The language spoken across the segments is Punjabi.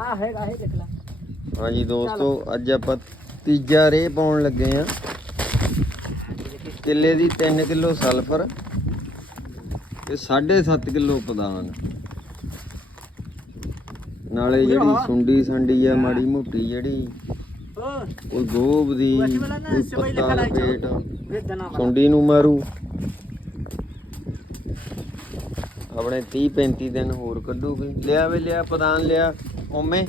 ਆ ਹੈਗਾ ਇਹ ਦੇਖ ਲੈ। ਹਾਂਜੀ ਦੋਸਤੋ ਅੱਜ ਆਪਾਂ ਤੀਜਾ ਰੇ ਪਾਉਣ ਲੱਗੇ ਆ ਕਿੱਲੇ ਦੀ 3 ਕਿਲੋ ਸਲਫਰ ਤੇ 7.5 ਕਿਲੋ ਪਦਾਨ। ਨਾਲੇ ਜਿਹੜੀ ਸੁੰਡੀ ਸੰਡੀ ਆ ਮਾੜੀ ਮੋਟੀ ਜਿਹੜੀ ਕੋਈ ਗੋਬ ਦੀ ਕੋਈ ਪੱਤਾ ਲਪੇਟ ਸੁੰਡੀ ਨੂੰ ਮਾਰੂ। ਆਪਣੇ 30 35 ਦਿਨ ਹੋਰ ਕੱਢੂਗੀ। ਲਿਆ ਵੇ ਲਿਆ ਪਦਾਨ ਲਿਆ। ਓਮੇ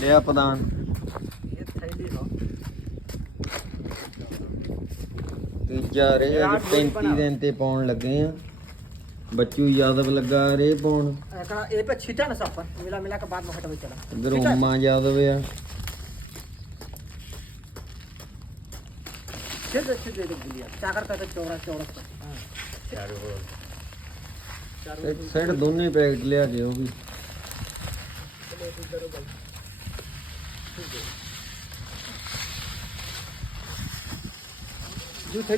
ਲਿਆ ਪਦਾਨ ਇਹ ਥੈਲੀ ਹੋ ਤੀਜਾ ਰੇ ਅੱਜ 35 ਦਿਨ ਤੇ ਪਾਉਣ ਲੱਗੇ ਆ ਬੱਚੂ ਯਾਦਵ ਲੱਗਾ ਰੇ ਪਾਉਣ एकरा ए पे छीटा ना सब पर मिला मिला के बाद में हटवे चला ਇਧਰ ਉਮਾ ਯਾਦਵ ਆ छेद छेद दे दे बुलिया चाकर का चौरा चौरस पर हां ਇੱਕ ਸਾਈਡ ਦੋਨੇ ਪੈਕਟ ਲਿਆ ਕੇ ਉਹ ਵੀ जू ਜੂਠੇ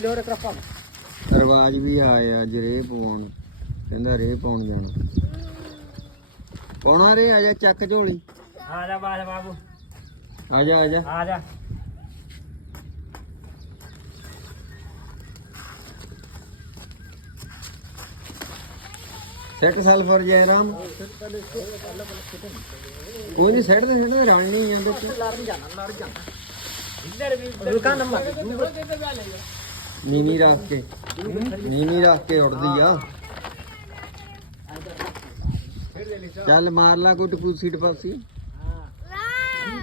ਰਵਾਜ ਵੀ ਆਇਆ ਅੱਜ ਰੇ ਪਵਾਉਣ। ਕਹਿੰਦਾ ਰੇ ਪਾਉਣ ਜਾਣਾ। ਪਾਉਣਾ ਰੇ ਆ ਜਾ ਚੱਕ ਝੋਲੀ। ਆ ਜਾ ਬਾਬੂ। ਆ ਜਾ ਆ ਜਾ। ਆ ਜਾ। Set sulphur Jairam. ਕੋਈ ਨਹੀਂ, ਸੈੱਟ ਦੇ ਸੈੱਟ ਰਣ ਨਹੀਂ ਜਾਂਦੇ ਨੀਨੀ ਰੱਖ ਕੇ ਨੀਨੀ ਰੱਖ ਕੇ ਉੱਡਦੀ ਆ। ਚੱਲ ਮਾਰ ਲਾ ਕੋਈ ਟਪੂ ਸੀਟ ਪਾਸੀ।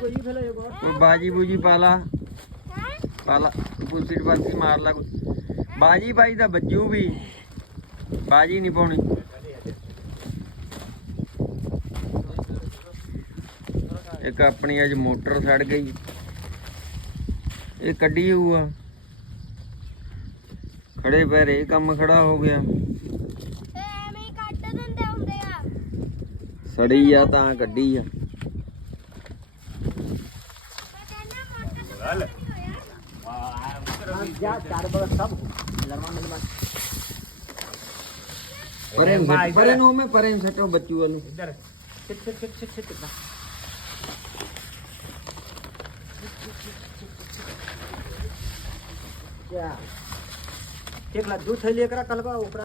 ਕੋਈ ਬਾਜੀ ਬੂਜੀ ਪਾਲਾ ਪਾਲਾ ਟਪੂ ਸੀਟ ਪਾਸੀ ਮਾਰ ਲਾ ਬਾਜੀ ਬਾਈ ਦਾ ਬੱਜੂ ਵੀ। ਬਾਜੀ ਨਹੀਂ ਪਾਉਣੀ। ਇੱਕ ਆਪਣੀ ਅੱਜ ਮੋਟਰ ਸੜ ਗਈ। ਇਹ ਕੱਢੀ ਹੋਊਆ ਖੜੇ ਪੈਰ ਇਹ ਕੰਮ ਖੜਾ ਹੋ ਗਿਆ। ਸੜੀ ਆ ਤਾਂ ਕੱਢੀ ਆ। ਪਰੇ ਪਰੇ ਨੂੰ ਮੈਂ ਪਰੇ ਸਟੋ ਬੱਚੂ ਵੱਲ ਇੱਧਰ। ਛਿੱਟ ਛਿੱਟ ਛਿੱਟ ਛਿੱਟ। કેટલા દૂધ થઈ લે કરા કલબા ઉપરા.